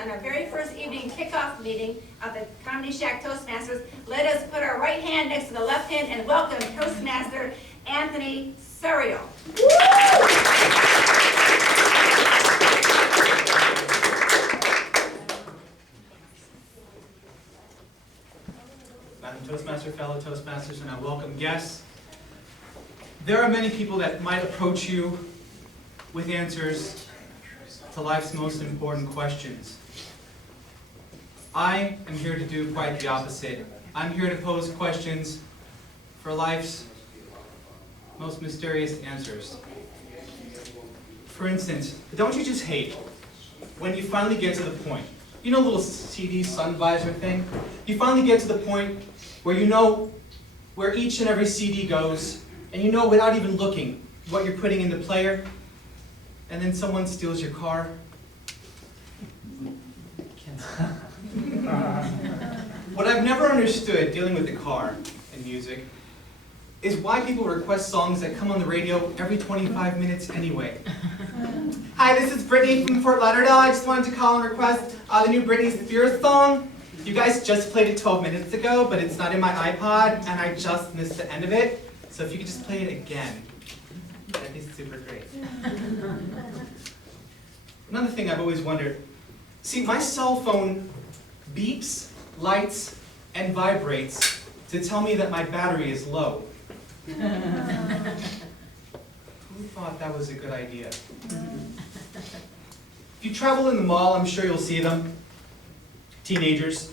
on our very first evening kickoff meeting of the Comedy Shack Toastmasters. Let us put our right hand next to the left hand and welcome Toastmaster Anthony Suriel. Madam Toastmaster, fellow Toastmasters, and our welcome guests. There are many people that might approach you with answers to life's most important questions. I am here to do quite the opposite. I'm here to pose questions for life's most mysterious answers. For instance, don't you just hate when you finally get to the point, you know, little CD sun visor thing? You finally get to the point where you know where each and every CD goes, and you know without even looking what you're putting in the player, and then someone steals your car. What I've never understood dealing with the car and music is why people request songs that come on the radio every 25 minutes anyway. Hi, this is Brittany from Fort Lauderdale. I just wanted to call and request the new Britney Spears song. You guys just played it 12 minutes ago, but it's not in my iPod, and I just missed the end of it. So if you could just play it again, that'd be super great. Another thing I've always wondered, see, my cell phone beeps, lights, and vibrates to tell me that my battery is low. Who thought that was a good idea? If you travel in the mall, I'm sure you'll see them. Teenagers.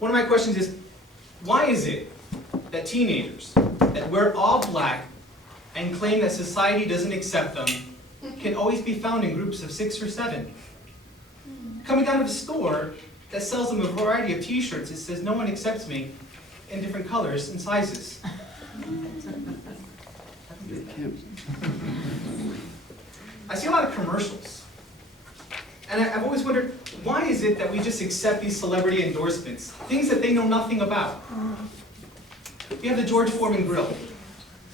One of my questions is, why is it that teenagers that wear all black and claim that society doesn't accept them can always be found in groups of 6 or 7? Coming out of a store that sells them a variety of t-shirts, it says, "No one accepts me," in different colors and sizes. I see a lot of commercials. And I've always wondered, why is it that we just accept these celebrity endorsements, things that they know nothing about? We have the George Foreman grill.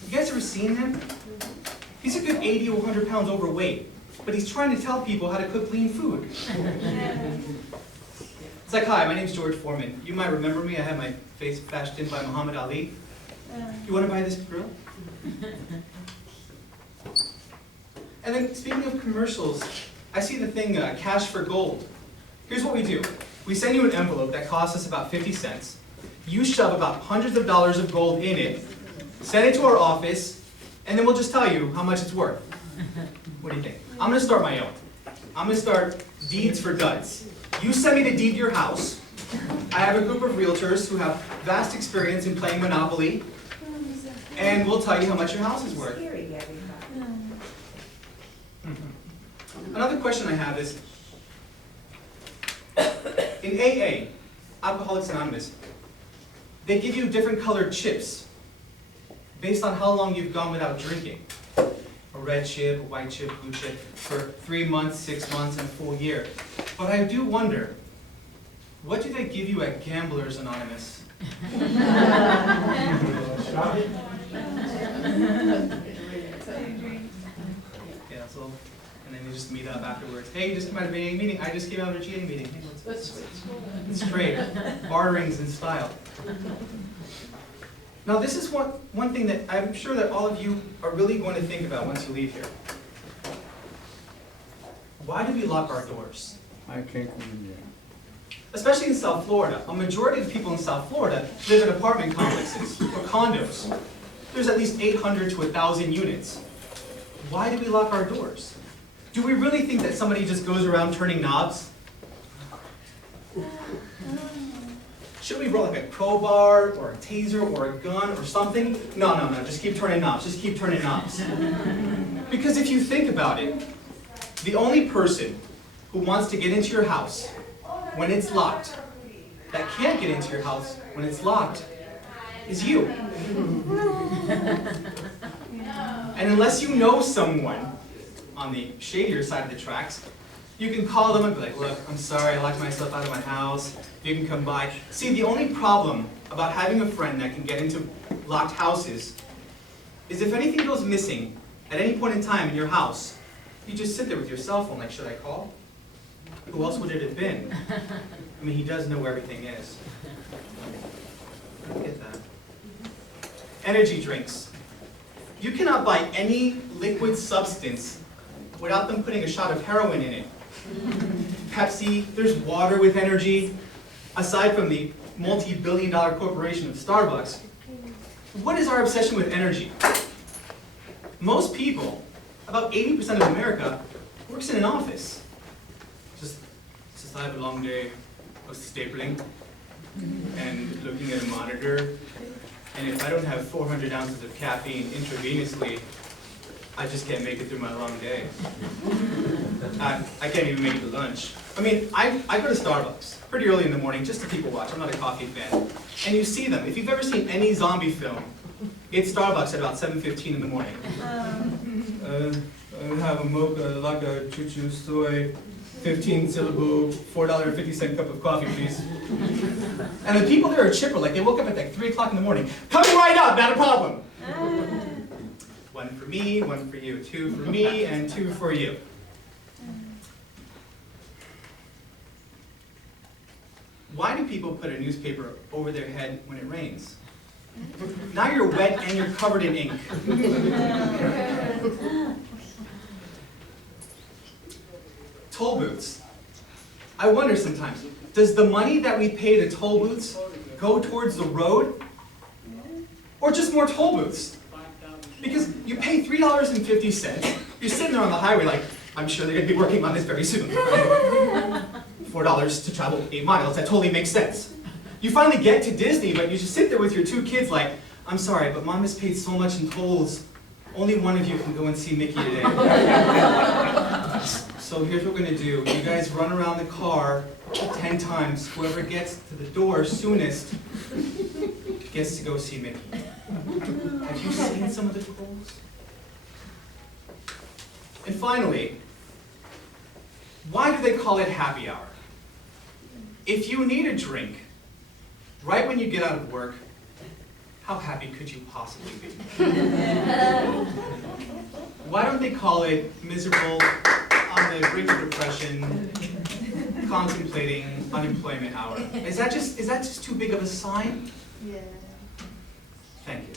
You guys ever seen him? He's a good 80 or 100 pounds overweight, but he's trying to tell people how to cook lean food. It's like, "Hi, my name's George Foreman. You might remember me. I had my face bashed in by Muhammad Ali. You want to buy this grill?" And then, speaking of commercials, I see the thing, Cash for Gold. Here's what we do. We send you an envelope that costs us about 50 cents. You shove about hundreds of dollars of gold in it, send it to our office, and then we'll just tell you how much it's worth. What do you think? I'm going to start my own. I'm going to start Deeds for Duds. You send me the deed to your house. I have a group of realtors who have vast experience in playing Monopoly, and we'll tell you how much your house is worth. Another question I have is, in AA, Alcoholics Anonymous, they give you different colored chips based on how long you've gone without drinking. A red chip, a white chip, blue chip, for 3 months, 6 months, and a full year. But I do wonder, what do they give you at Gamblers Anonymous? Yeah, so, and then you just meet up afterwards. "Hey, you just came out of a meeting. I just came out of a cheating meeting. Hey, it's trade, barterings in style." Now, this is one thing that I'm sure that all of you are really going to think about once you leave here. Why do we lock our doors? I can't come in here. Especially in South Florida. A majority of people in South Florida live in apartment complexes or condos. There's at least 800 to 1,000 units. Why do we lock our doors? Do we really think that somebody just goes around turning knobs? Should we roll like a crowbar or a taser or a gun or something? No, just keep turning knobs. Just keep turning knobs. Because if you think about it, the only person who wants to get into your house when it's locked, that can't get into your house when it's locked, is you. And unless you know someone on the shadier side of the tracks, you can call them and be like, "Look, I'm sorry, I locked myself out of my house. You can come by." See, the only problem about having a friend that can get into locked houses is if anything goes missing at any point in time in your house, you just sit there with your cell phone like, "Should I call? Who else would it have been? I mean, he does know where everything is. I get that. Energy drinks. You cannot buy any liquid substance without them putting a shot of heroin in it. Pepsi, there's water with energy. Aside from the multi-billion-dollar corporation of Starbucks, what is our obsession with energy? Most people, about 80% of America, works in an office. Just I have a long day of stapling and looking at a monitor, and if I don't have 400 ounces of caffeine intravenously, I just can't make it through my long day. I can't even make it to lunch. I mean, I go to Starbucks pretty early in the morning just to people watch. I'm not a coffee fan. And you see them. If you've ever seen any zombie film, it's Starbucks at about 7:15 in the morning. I have a mocha, latte, choo-choo, soy, 15-syllable, $4.50 cup of coffee, please. And the people there are chipper, like they woke up at like 3 o'clock in the morning. Coming right up, not a problem. One for me, one for you. 2 for me, and 2 for you. Why do people put a newspaper over their head when it rains? Now you're wet and you're covered in ink. Toll booths. I wonder sometimes, does the money that we pay to toll booths go towards the road? Or just more toll booths? Because you pay $3.50, you're sitting there on the highway like, I'm sure they're going to be working on this very soon. $4 to travel 8 miles, that totally makes sense. You finally get to Disney, but you just sit there with your 2 kids like, I'm sorry, but Mom has paid so much in tolls. Only one of you can go and see Mickey today. So here's what we're going to do. You guys run around the car 10 times. Whoever gets to the door soonest gets to go see Mickey. Have you seen some of the tolls? And finally, why do they call it happy hour? If you need a drink right when you get out of work, how happy could you possibly be? Why don't they call it miserable, on the brink of depression, contemplating unemployment hour? Is that just too big of a sign? Yeah. Thank you.